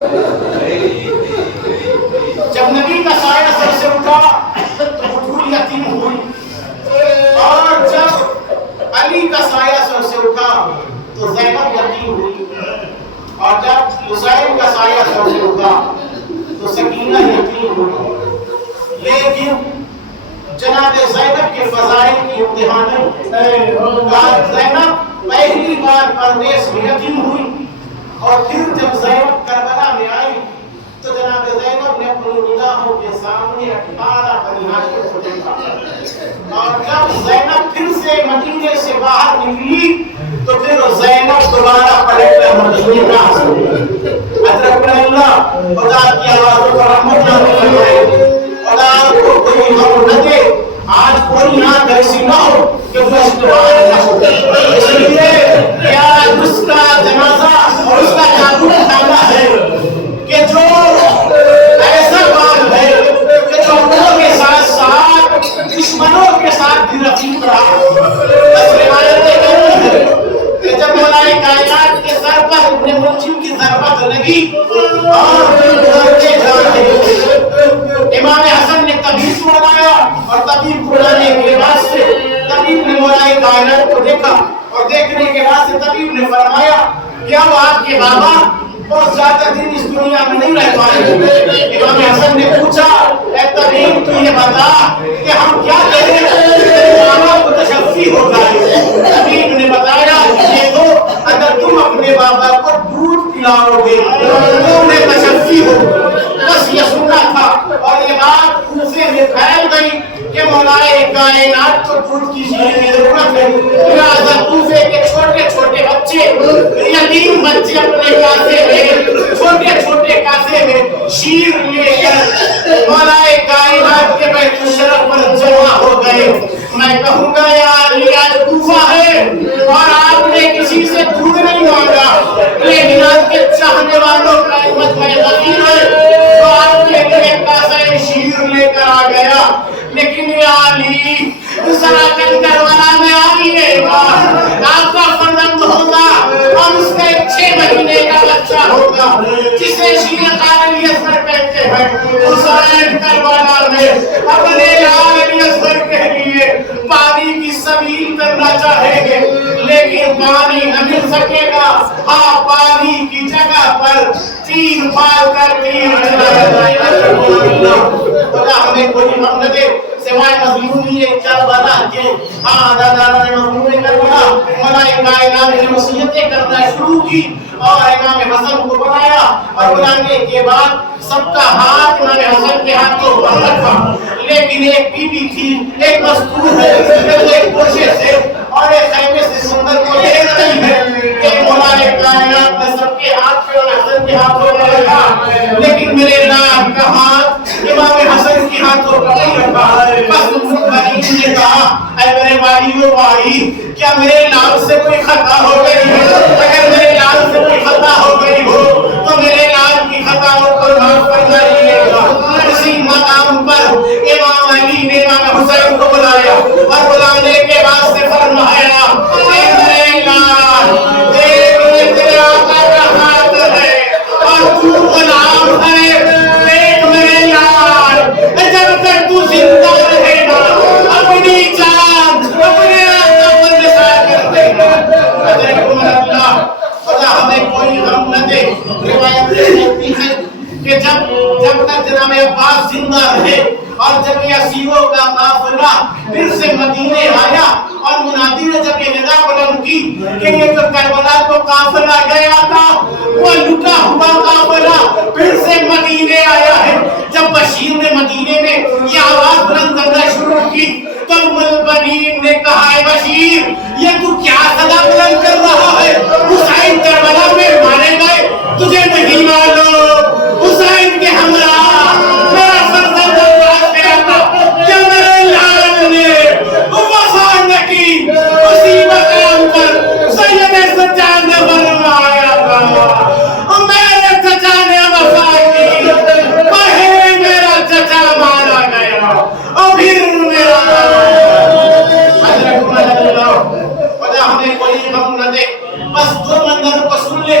جب نبی کا سایہ سر سے اٹھا تو بطول یتیم ہوئی، اور جب علی کا سایہ سر سے اٹھا تو زینب یتیم ہوئی، اور جب حسین کا سایہ سر سے اٹھا تو سکینہ یتیم ہوئی۔ لیکن جناب زینب کے فضائل کی امتحان ہے۔ زینب پہلی بار پردیس میں یتیم ہوئی، اور پھر جب زینب کربلا میں آئی تو جناب زینب نے اپنی نگاہوں کے سامنے 18 بنی ہاشم کو دیکھا، اور جب زینب پھر سے مدینے سے باہر نکلی تو پھر زینب دوبارہ پلٹ کر مدینے میں آ گئی۔ حضرت اللہ خدا کی آوازوں پر رحمت فرمائے، خدا کو کوئی غم نہ دے، آج کوئی آنکھ ایسی نہ ہو کہ وہ استعمال نہ ہو۔ اس لیے کیا اس کا جنازہ اور اس کا جاگو کھانا ہے کہ جو ایسا کام ہے کہ جو اپنوں کے ساتھ ساتھ دشمنوں کے ساتھ بھی رفیق رہا۔ بس روایتیں کہتی ہیں کہ جب مولا کائنات کے سر پر ابن ملجم کی ضربت لگی اور گزرتے جا رہے تھے، امام حسن نے طبیب کو بلایا، اور طبیب کو بلانے کے بعد سے طبیب نے مولا کائنات کو دیکھا، اور دیکھنے کے بعد سے طبیب نے فرمایا کہ اب آپ کے بابا بہت زیادہ دن اس دنیا میں نہیں رہ پائیں گے۔ امام حسن نے پوچھا، اے طبیب تو یہ بتا کہ ہم کیا کریں کہ بابا کو تشفی ہو جائے۔ طبیب نے بتایا کہ یہ تو اگر تم اپنے بابا کو دودھ پلاؤ گے تو انہیں تشفی ہو۔ بس یہ سننا تھا، اور یہ بات کوفے میں پھیل گئی کہ مولا کائنات کو دودھ کی شیر کی ضرورت ہے، لہذا کوفے کے چھوٹے چھوٹے بچے، یتیم بچے اپنے کاسے میں، چھوٹے چھوٹے کاسے میں شیر لے کر مولا کائنات کے بیت الشرف پر جمع ہو گئے۔ میں کہوں گا یا علی آج کوفہ ہے اور آپ نے کسی سے دودھ نہیں مانگا، لیکن آپ کے چاہنے والوں کا مجمع غفیر ہے تو آپ کے لیے کاسے شیر لے کر آ گیا۔ لیکن یا علی ذرا کل کربلا میں آئیے گا، آپ کا فرزند ہوگا اور اس کا 6 مہینے کا بچہ ہوگا جسے شیر قائل اصغر کہتے ہیں۔ حسین کربلا میں اپنے لال اصغر کے لیے پانی کی سبیل کرنا چاہیں گے، لیکن پانی نہ مل سکے گا۔ ہاں، پانی کی جگہ پر 3 پال کر تیر چلایا جائے گا۔ خدا ہمیں کوئی غم نہ دے سوائے مظلومی کربلا کے۔ ہاں، دادا نے مظلوم کربلا مولا کائنات نے وصیتیں کرنا شروع کی، اور امام حسن کو بلایا، اور بلانے کے بعد سب کا ہاتھ امام حسن کے ہاتھوں پر رکھا، لیکن ایک بی بی تھی، ایک مستور ہے، ایک گوشے سے اور ایک خیمے سے سندر کو دیکھتی ہے کہ مولا کائنات نے سب کے ہاتھ پہ امام حسن کے ہاتھوں پر رکھا، لیکن میرے نام کا ہاتھ امام حسن کے ہاتھوں پر نہیں رکھا۔ بس مریض نے کہا، اے میرے بھائیو بھائی، کیا میرے نام سے کوئی خطا ہو گئی ہے؟ اگر میرے نام سے کوئی خطا ہو گئی ہو تو میرے نام کی خطاؤں کو معاف فرمائیے گا۔ اسی مقام پر امام علی نے امام حسین کو بلایا، اور بلانے کے بعد سے فرمایا، اے میرے لال، دیکھ یہ تیرے آقا کا ہاتھ ہے اور تو غلام ہے، دیکھ میرے لال، جب تک تو زندہ رہے گا اپنی جان اپنے آقا پر نثار کر دے گا۔ حضرت اللہ خدا ہمیں کوئی غم نہ دے۔ روایت کہتی ہے کہ جب تک جناب عباس زندہ رہے اور جب یہ اسیروں کا قافلہ پھر سے مدینے آیا، اور منادی نے جب یہ ندا بلند کی کہ یہ جو کربلا کو قافلہ گیا تھا وہ لٹا ہوا قافلہ پھر سے مدینے آیا ہے، جب بشیر نے مدینے میں یہ آواز بلند کرنا شروع کی تو البنین نے کہا، اے بشیر یہ تو کیا صدا بلند کر رہا ہے؟ حسین کربلا میں مارے گئے، تجھے نہیں معلوم حسین کے ہمراہ میرا فرزند عباس گیا تھا، کیا میرے لال نے وفا نہ کی؟ اسی مقام پر سید سجاد نے فرمایا تھا، میرے چچا نے وفا کی، پہلے میرا چچا مارا گیا اور پھر میرا حضرت اللہ خدا ہمیں کوئی غم نہ دے۔ بس 2 منظر کو سن لے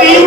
3